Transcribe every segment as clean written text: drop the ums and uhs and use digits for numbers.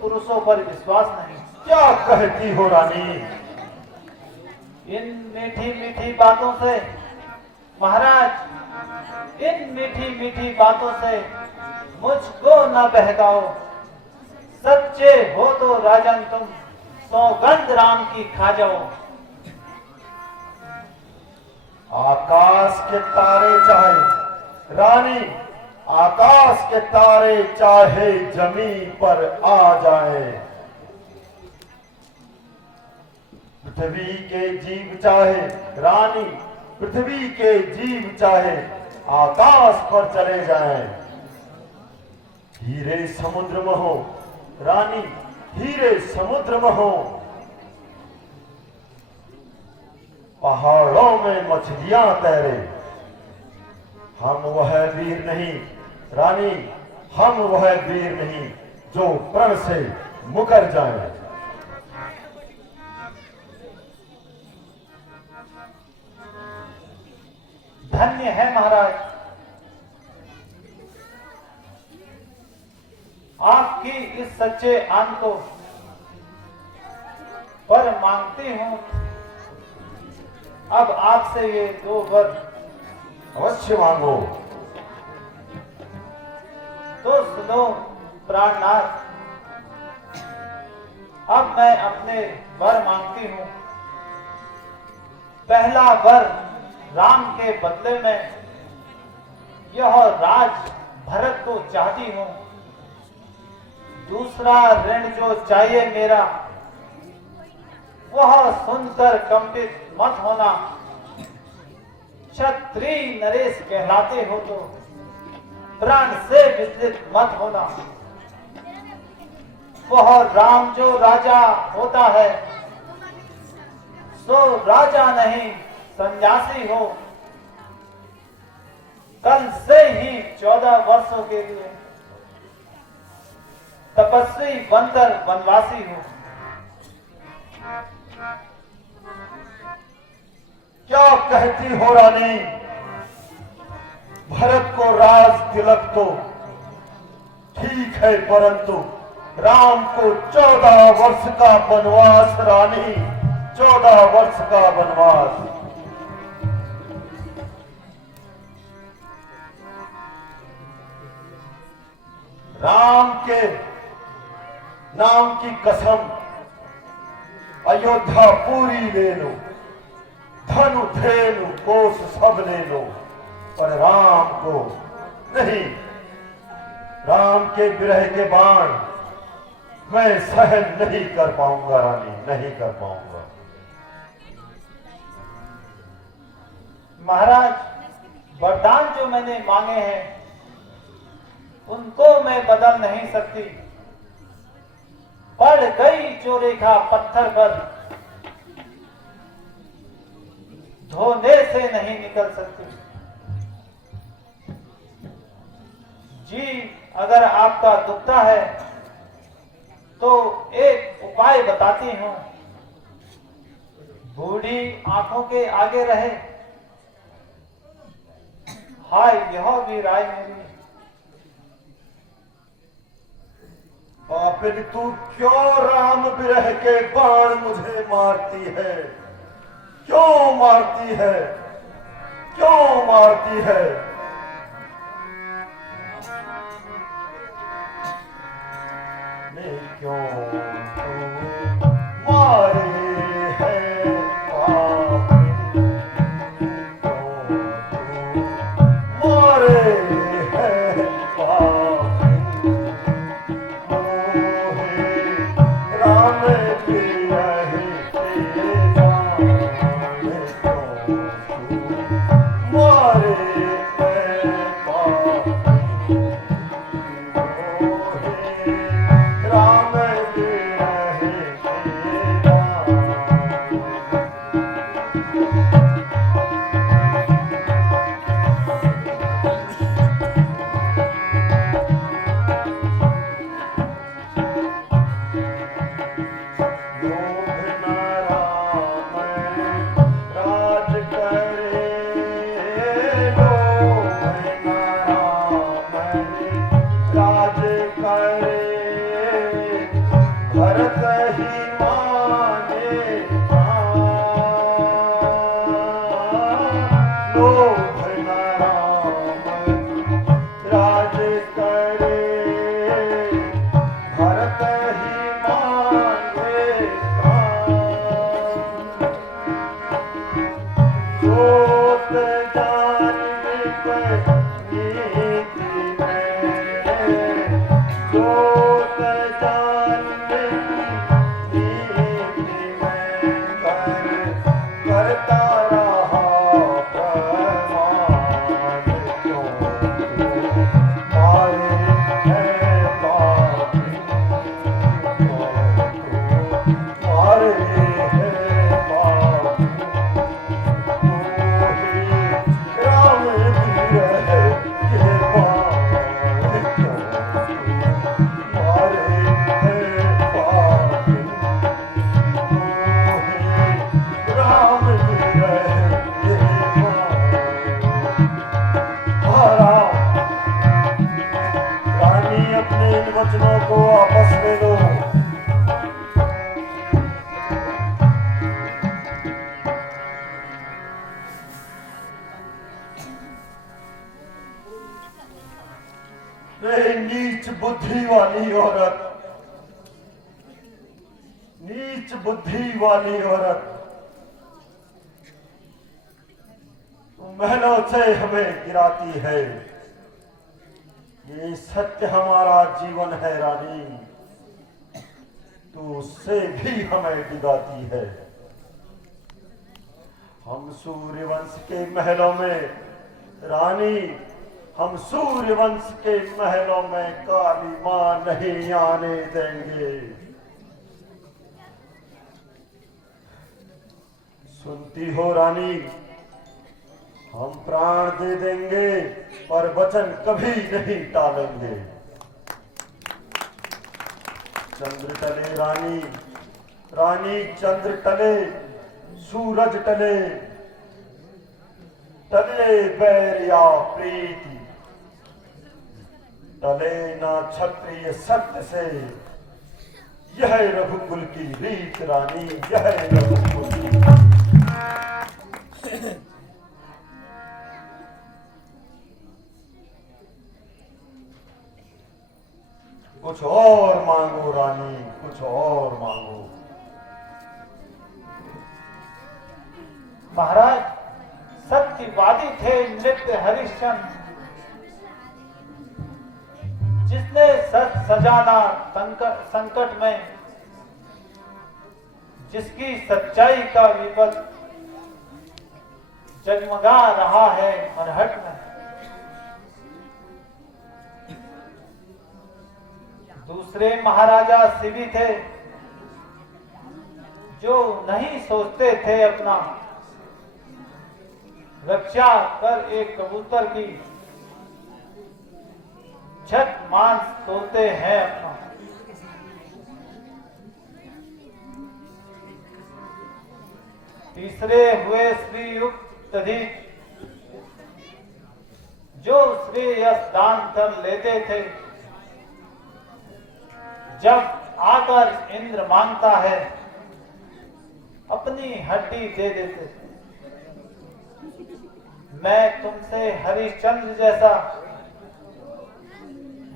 पुरुषों पर विश्वास नहीं। क्या कहती हो रानी? इन मीठी मीठी बातों से महाराज, इन मीठी मीठी बातों से मुझको न बहकाओ। सच्चे हो तो राजन तुम सौगंध राम की खा जाओ। आकाश के तारे चाहे रानी, आकाश के तारे चाहे जमीन पर आ जाए, पृथ्वी के जीव चाहे रानी, पृथ्वी के जीव चाहे आकाश पर चले जाएं, हीरे समुद्र में हो रानी, हीरे समुद्र में हो, पहाड़ों में मछलियां तैरे, हम वह वीर नहीं रानी, हम वह वीर नहीं जो प्रण से मुकर जाए। धन्य है महाराज, आपकी इस सच्चे आंत को पर मांगती हूं अब आपसे ये 2 वर अवश्य मांगो। तो सुनो प्राणनाथ, अब मैं अपने वर मांगती हूं। पहला वर राम के बदले में यह राज भरत को चाहती हूं। दूसरा ऋण जो चाहिए मेरा, वह सुनकर कंपित मत होना। क्षत्रिय नरेश कहलाते हो तो प्राण से विचलित मत होना। वह राम जो राजा होता है, सो राजा नहीं सन्यासी हो। कल से ही 14 वर्षों के लिए तपस्वी बनकर वनवासी हो। क्या कहती हो रानी? भरत को राज तिलक तो ठीक है, परंतु राम को 14 वर्ष का वनवास रानी, 14 वर्ष का वनवास। राम के नाम की कसम, अयोध्या पूरी ले लो, धनु धेनु कोष सब ले लो, पर राम को नहीं। राम के विरह के बाण मैं सहन नहीं कर पाऊंगा रानी, नहीं कर पाऊंगा। महाराज, वरदान जो मैंने मांगे हैं उनको मैं बदल नहीं सकती। पड़ गई जो रेखा पत्थर पर, धोने से नहीं निकल सकती। जी, अगर आपका दुखता है तो एक उपाय बताती हूं। बूढ़ी आंखों के आगे रहे। हाय, यह भी राय मेरी। पापिन, तू क्यों राम विरह के बाण मुझे मारती है? क्यों मारती है? क्यों मारती है? मैं क्यों तू मारे है पापिन, क्यों तू मारे है पापिन। राम विरह के बाण क्यों तू मारे है पापिन। राम विरह के बाण। लोभ न राम राज करे, लोभ न राम राज करे। भरत ही माने लोभ न राम राज करे। भरत ही माने जोत जान नीति में, जोत जान नीति में। नीच बुद्धि वाली औरत, नीच बुद्धि वाली औरत, महलों से हमें गिराती है। ये सत्य हमारा जीवन है रानी, तो उससे भी हमें डिगाती है। हम सूर्यवंश के महलों में रानी, हम सूर्यवंश के महलों में काली मां नहीं आने देंगे। सुनती हो रानी, हम प्राण दे देंगे पर वचन कभी नहीं टालेंगे। चंद्र टले रानी, रानी चंद्र टले, सूरज टले, टले बैर या प्रीति, टले ना क्षत्रिय सत्य से। यह रघुकुल की रीत रानी, यह रघुकुल की। कुछ और मांगो रानी, कुछ और मांगो। महाराज, सत्यवादी थे नृत्य हरिश्चंद्र, जिसने सच सजाना संकट में, जिसकी सच्चाई का विपद जगमगा रहा है मरहट में। दूसरे महाराजा शिवी थे, जो नहीं सोचते थे अपना, रक्षा कर एक कबूतर की छत मांस तोड़ते हैं अपना। तीसरे हुए श्रीयुक्त तधिक, जो श्रेयस दान कर लेते थे। जब आकर इंद्र मांगता है, अपनी हड्डी दे देते थे। मैं तुमसे हरिश्चंद्र जैसा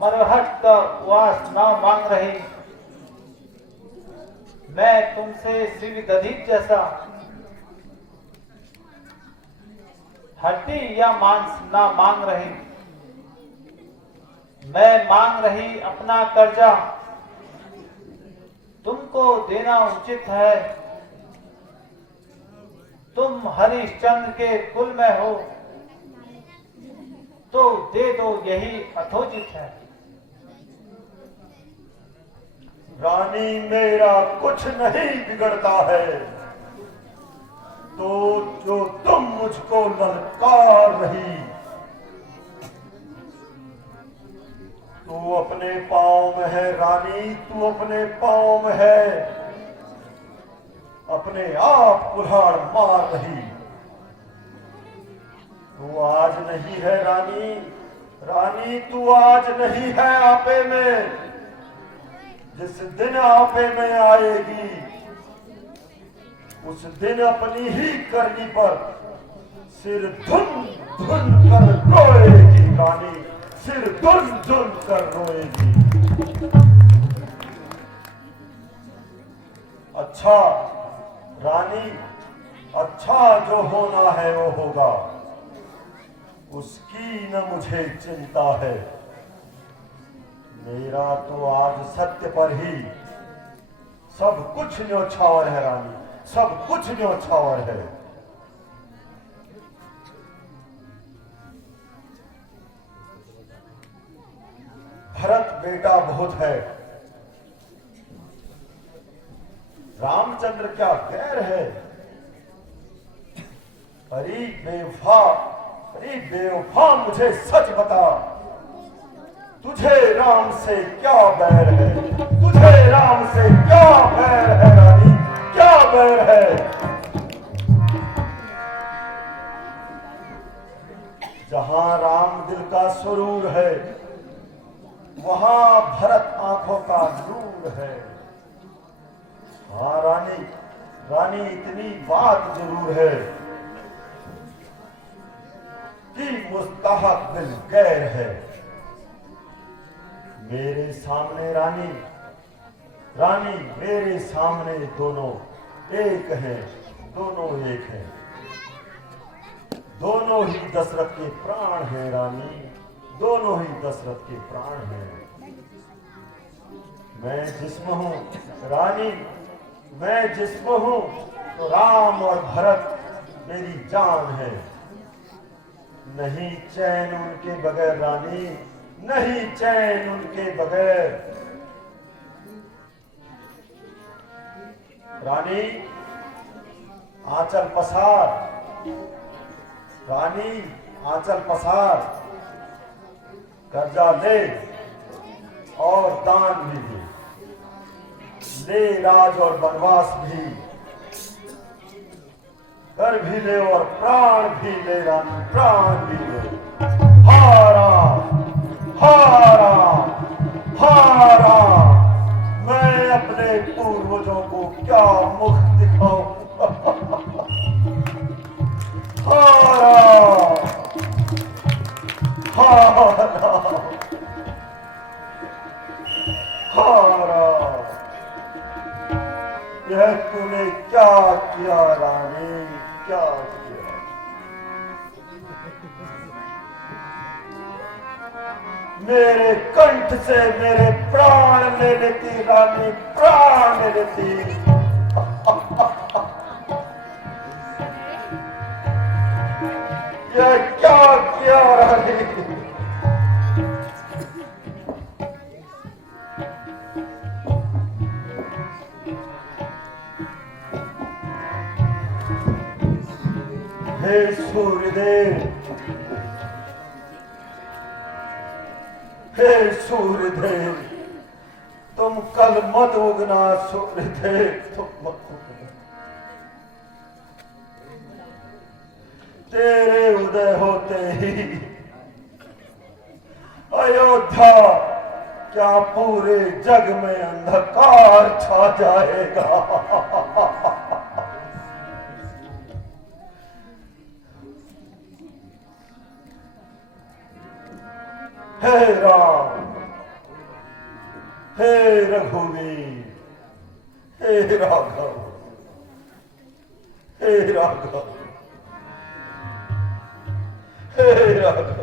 मरहट का उपवास न मांग रही, मैं तुमसे शिवदधिक जैसा हड्डी या मांस न मांग रही। मैं मांग रही अपना कर्जा, तुमको देना उचित है। तुम हरिश्चंद्र के कुल में हो, तो दे दो, यही अथोचित है। रानी, मेरा कुछ नहीं बिगड़ता है, तो जो तुम मुझको ललकार रही, तू अपने पांव में है रानी, तू अपने पांव में है। अपने आप कुल्हाड़ मार रही, तू आज नहीं है रानी, रानी तू आज नहीं है आपे में। जिस दिन आपे में आएगी, उस दिन अपनी ही करनी पर सिर धुन धुन कर रोएगी रानी, सिर धुन धुन कर रोएगी। अच्छा रानी, अच्छा जो होना है वो होगा, उसकी न मुझे चिंता है। मेरा तो आज सत्य पर ही सब कुछ न्योछावर है रानी, सब कुछ न्योछावर है। भरत बेटा बहुत है, रामचंद्र क्या गैर है। अरे बेवफा, अरे बेवफा, मुझे सच बता, तुझे राम से क्या बैर है, तुझे राम से क्या बैर है रानी, क्या बैर है। जहां राम दिल का सुरूर है, वहां भरत आंखों का नूर है। हाँ रानी, रानी इतनी बात जरूर है कि मुस्तहक दिल गैर है। मेरे सामने रानी, रानी मेरे सामने दोनों एक हैं, दोनों एक हैं, दोनों ही दशरथ के प्राण हैं रानी, दोनों ही दशरथ के प्राण हैं। मैं जिस्म हूं रानी, मैं जिस्म हूं तो राम और भरत मेरी जान है। नहीं चैन उनके बगैर रानी, नहीं चैन उनके बगैर। रानी आंचल पसार, रानी आंचल पसार, कर्जा ले और दान भी दे, ले राज और वनवास भी, कर भी ले और प्राण भी ले रानी, प्राण भी ले। हारा हारा हारा, मैं अपने पूर्वजों को क्या मुख दिखाऊं। हारा हारा हारा, यह तूने क्या किया रानी, क्या किया। मेरे कंठ से मेरे प्राण ले लेती रानी, प्राण ले लेती। यह क्या किया रानी। हे सूर्यदेव, हे सूर्यदेव, तुम कल मत उगना सूर्यदेव, तुम मत उगना। तेरे उदय होते ही अयोध्या क्या पूरे जग में अंधकार छा जाएगा। हे राम, हे रघुवीर, हे राघव, हे राघव, हे राघव।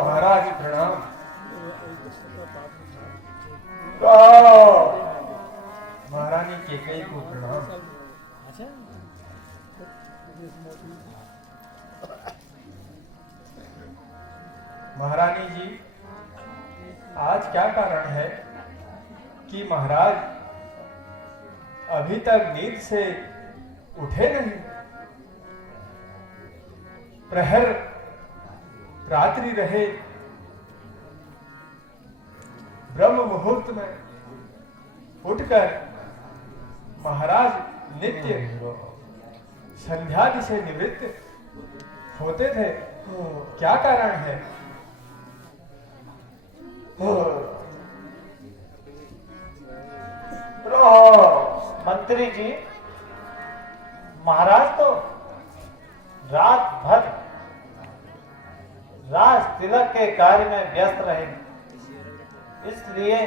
महाराज प्रणाम। महारानी कैकेयी को प्रणाम। महारानी जी, आज क्या कारण है कि महाराज अभी तक नींद से उठे नहीं? प्रहर रात्रि रहे, ब्रह्म मुहूर्त में उठकर महाराज नित्य संध्यादि से निवृत्त होते थे। क्या कारण है? मंत्री जी, महाराज तो रात भर राज तिलक के कार्य में व्यस्त रहे, इसलिए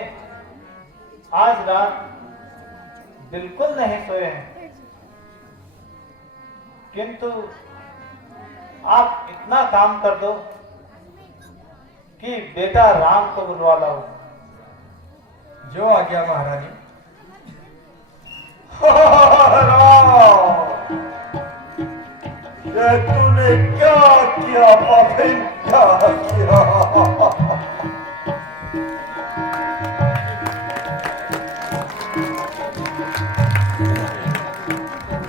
आज रात बिल्कुल नहीं सोए हैं। किंतु आप इतना काम कर दो कि बेटा राम को बुलवा लाओ। जो आज्ञा महारानी। राम, ये तूने क्या किया पापिन?